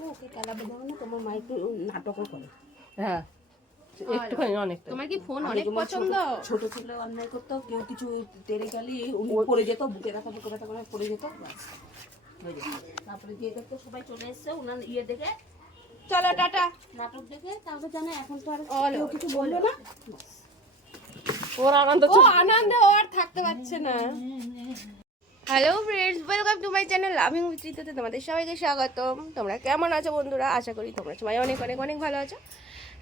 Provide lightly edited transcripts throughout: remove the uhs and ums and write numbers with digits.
দেখো ওকে খেলাবে দাও না, তোমার মা একটু নাটকও করে। হ্যাঁ একটুখানি অনেকটা। তোমার কি ফোন অনেক পছন্দ? ছোট ছিল অন্যায় করতো, কেউ কিছু তেড়ে গেলে উনি পড়ে যেত, বুকে ব্যথা বুকে ব্যথা করে পড়ে যেত, তারপরে দিয়ে দেখতো সবাই চলে এসছে ওনার ইয়ে দেখে, চলো টাটা। নাটক দেখে, তারপরে জানে এখন তো আর কেউ কিছু বললো না। ওর আনন্দ ও আনন্দে ও আর থাকতে পারছে না। Hello friends, welcome to my channel loving বিচিত্রতে তোমাদের সবাইকে স্বাগতম। তোমরা কেমন আছো বন্ধুরা? আশা করি তোমরা সবাই অনেক অনেক অনেক ভালো আছো।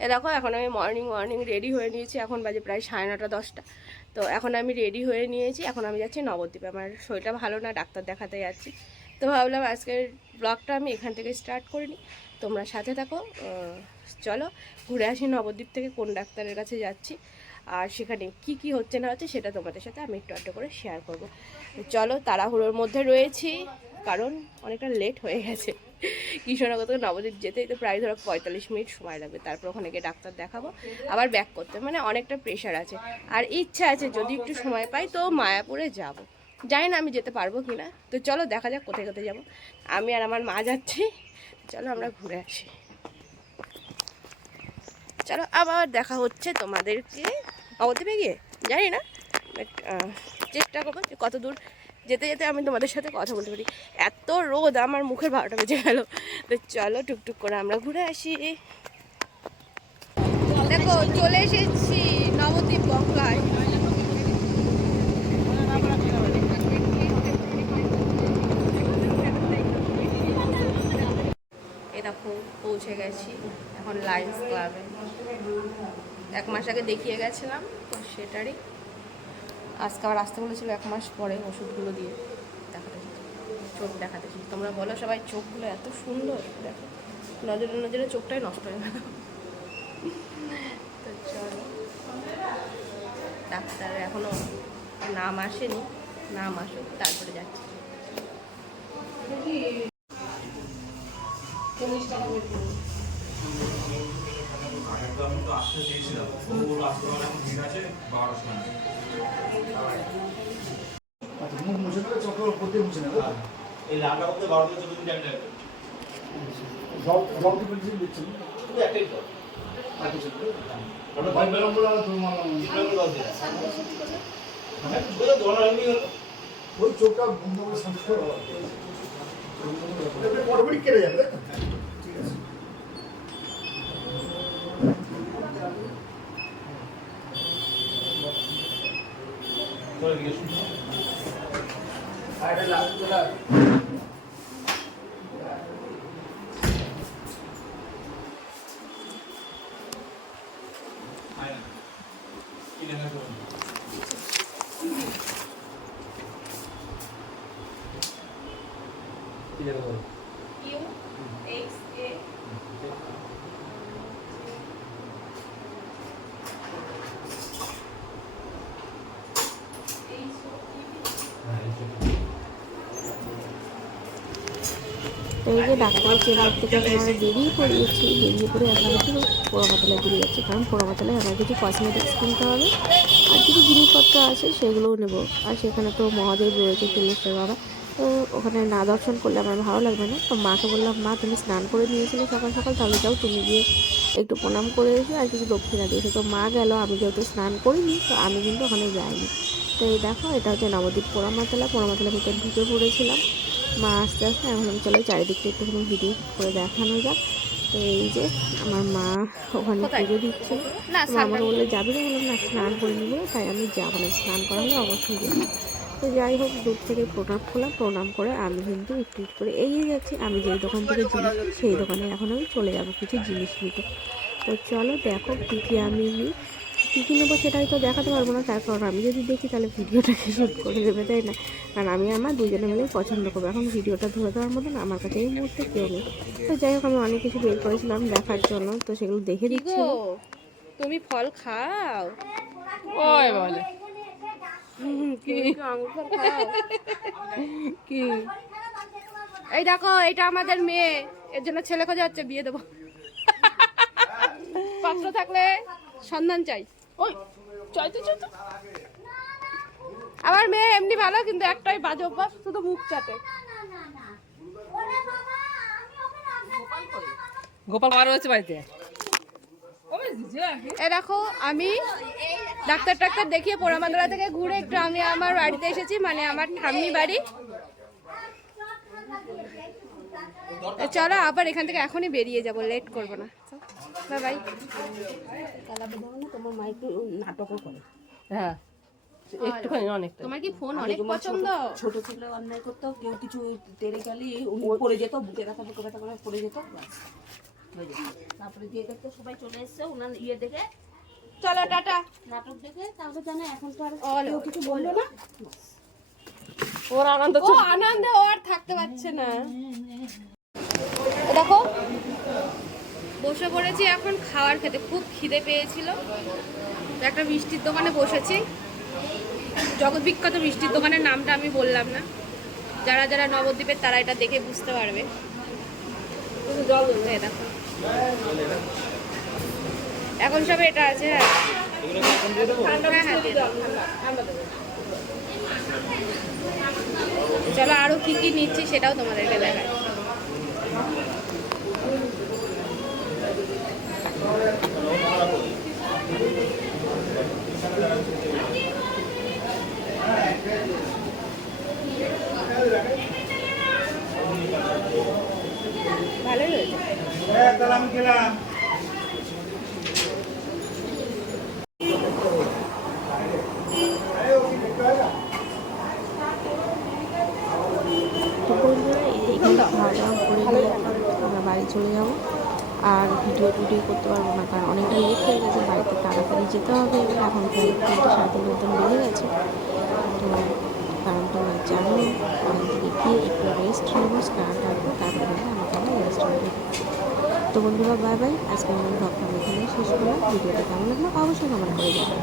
এ দেখো এখন আমি মর্নিং রেডি হয়ে নিয়েছি। এখন বাজে প্রায় 9:30 10টা। তো এখন আমি রেডি হয়ে নিয়েছি, এখন আমি যাচ্ছি নবদ্বীপে। আমার শরীরটা ভালো না, ডাক্তার দেখাতে যাচ্ছি। তো ভাবলাম আজকের ব্লগটা আমি এখান থেকে স্টার্ট করে নিই, তোমরা সাথে থাকো। চলো ঘুরে আসি নবদ্বীপ থেকে কোন ডাক্তারের কাছে যাচ্ছি, আর সেখানে কি কি হচ্ছে না হচ্ছে সেটা তোমাদের সাথে আমি একটু আধটু করে শেয়ার করব। চলো, তাড়াহুড়োর মধ্যে রয়েছি কারণ অনেকটা লেট হয়ে গেছে। কৃষ্ণনগর থেকে নবদ্বীপ যেতে তো প্রায় ধরো 45 মিনিট সময় লাগবে। তারপর ওখানে গিয়ে ডাক্তার দেখাবো, আবার ব্যাক করতে, মানে অনেকটা প্রেশার আছে। আর ইচ্ছা আছে যদি একটু সময় পাই তো মায়াপুরে যাব। জানি না আমি যেতে পারবো কি না। তো চলো দেখা যাক কোথায় কোথায় যাবো। আমি আর আমার মা যাচ্ছি, চলো আমরা ঘুরে আসি। চলো আবার দেখা হচ্ছে তোমাদেরকে নবদ্বীপে গিয়ে। জানি না, বাট চেষ্টা করবো যে কত দূর যেতে যেতে আমি তোমাদের সাথে কথা বলতে পারি। এত রোদ, আমার মুখের 12টা বেজে গেল। তো চলো টুকটুক করে আমরা ঘুরে আসি। দেখো চলে এসেছি নবদ্বীপ গঙ্গায়। এই দেখো পৌঁছে গেছি এখন লায়ন্স ক্লাবে। 1 মাস আগে দেখিয়ে গেছিলাম, তো সেটারই আজকে আবার আসতে বলেছিল 1 মাস পরে ওষুধগুলো দিয়ে দেখাতে, চোখ দেখাতে। তোমরা বলো সবাই চোখগুলো এত সুন্দর, দেখো নজরে নজরে চোখটাই নষ্ট হয়ে গেল। তো চলো, ডাক্তার এখনো নাম আসেনি, নাম আসুক তারপরে যাচ্ছি। আমি তো আসতে চেয়েছিলাম, ওর আসতে এখন ভিড় আছে 12টার সময়। আচ্ছা, মুখ মুছে নেবে, চোখের উপর দিয়ে মুছে নেবে। এই লালটা করতে 12 থেকে 14 দিন টাইম লাগবে। জব টিপে দিচ্ছেন শুধু একটাই তো। আর কিছু ওটা ভাই বেরোম বলে আর তোমার ডিপ্লোমা দাও দিলা। হ্যাঁ, ওটা ধরা হয়নি হলো। ওই চোখটা বন্ধ করে শান্ত করো। এটা অটোমেটিক কেটে যাবে, তাই তো? ঠিক আছে। চলে দিকে শুনো। আর এটা লাল চলা। আয় না। কি লেখা করুন? কি লেখা করুন? QXA এই যে ডাক্তারের চেম্বার থেকে আমরা বেরিয়ে পড়িয়েছি, বেরিয়ে পড়ে এখন হচ্ছে পোড়ামাতলায় বেরিয়ে যাচ্ছি, কারণ পোড়ামাতলায় আমার কিছু কসমেটিক্স কিনতে হবে আর কিছু জিনিসপত্র আছে সেগুলোও নেবো। আর সেখানে তো মহাদেব রয়েছে, তিলেশ্বর বাবা, তো ওখানে না দর্শন করলে আমার ভালো লাগবে না। তো মাকে বললাম, মা তুমি স্নান করে নিয়েছিলে সকাল সকাল, তাহলে যাও তুমি গিয়ে একটু প্রণাম করে এসো আর কিছু দক্ষিণা দিয়েছো। তো মা গেল, আমি যেহেতু স্নান করিনি তো আমি কিন্তু ওখানে যাইনি। তো এই দেখো এটা হচ্ছে নবদ্বীপ পোড়ামাতলার ভিতরে ঢুকে পড়েছিলাম। মা আস্তে আস্তে এখন চলো চারিদিকটা একটুখানি ভিডিও করে দেখানো যাক। তো এই যে আমার মা ওখানে পুজো দিচ্ছে, আমাকে বললে যাবি না, বললাম না স্নান করে নিব, তাই আমি যাবো না, স্নান করা হলে অবশ্যই যাবো। তো যাই হোক, দূর থেকে প্রণাম করলাম, প্রণাম করে আমি কিন্তু একটু একটু করে এগিয়ে যাচ্ছি। আমি যেই দোকান থেকে জিনিস নিই সেই দোকানে এখন আমি চলে যাবো কিছু জিনিস নিতে। তো চলো দেখো কী কী আমি নিই, কী কী নেবো সেটা হয়তো দেখাতে পারবো না, তারপর আমি যদি দেখি তাহলে ভিডিওটাকে শ্যুট করে দেবে, তাই না? কারণ আমি আমার দুজনে মিলেই পছন্দ করবো, এখন ভিডিওটা ধরে দেওয়ার মতন আমার কাছে এই মুহূর্তে কেউ নেই। তো যাই হোক, আমি অনেক কিছু বের করেছিলাম দেখার জন্য, তো সেগুলো দেখে দিচ্ছি। তুমি ফল খাও? ওই বলে কি আঙুর ফল খাও? কি এই দেখো এটা আমাদের মেয়ে, এর জন্য ছেলে খোঁজা হচ্ছে, বিয়ে দেবো। পাত্র থাকলে সন্ধান চাই। ওই চাইতে চাইতে আমার মেয়ে এমনি ভালো, কিন্তু একটাই বাজে অভ্যাস, শুধু মুখ চাটে। গোপাল বাবা রয়েছে বাড়িতে। এ দেখো আমি ডাক্তার দেখিয়ে পোড়ামাতলা থেকে ঘুরে একটু আমি আমার বাড়িতে এসেছি, মানে আমার ঠাম্মি বাড়ি। চলো আবার এখান থেকে এখনই বেরিয়ে যাবো, লেট করবো না। Bye bye. তোমার মা একটু নাটকও করে। হ্যাঁ একটুখানি অনেকটা। তোমার কি ফোন অনেক পছন্দ? ছোট ছেলে অন্যায় করতো, কেউ কিছু তেড়ে গেলে উনি পড়ে যেত, বুকে ব্যথা করে পড়ে যেত, ব্যাস হয়ে যেত। তারপরে যে দেখতে সবাই চলে এসছে ওনার ইয়ে দেখে, চলো টাটা। নাটক দেখে, তারপরে জানে এখন তো আর বলো। কেউ কিছু বললো না। ওর আনন্দ ও আনন্দে ও আর থাকতে পারছে না। দেখো বসে পড়েছি এখন খাবার খেতে, খুব খিদে পেয়েছিল। তো একটা মিষ্টির দোকানে বসেছি, জগৎ বিখ্যাত মিষ্টির দোকানের নামটা আমি বললাম না, যারা যারা নবদ্বীপের তারা এটা দেখে বুঝতে পারবে। জল দেখো এখন সব এটা আছে। হ্যাঁ চলো আরো কি কি নিচ্ছি সেটাও তোমাদেরকে দেখাই। ভালোই হয়েছে। তো বন্ধুরা এখানে খাওয়া দাওয়া করে নিয়ে আমরা বাড়ি চলে যাব। আর ভিডিও করতে পারবো না, কারণ অনেকটা লেট হয়ে গেছে, বাড়িতে তাড়াতাড়ি যেতে হবে। এখন প্রায় 3:30 মতন বেজে গেছে। তো কারণ তোমরা জানো ওখান থেকে গিয়ে একটু রেস্ট নেবো, স্নান রাখবো, তারপরে আমাকে আবার রেস্টুরেন্টে। তো বন্ধুরা বাই বাই। আজকে আমার ব্লগটা আমি এখানে শেষ করলাম। ভিডিওটা কেমন লাগলো অবশ্যই কমেন্ট করে জানাবেন।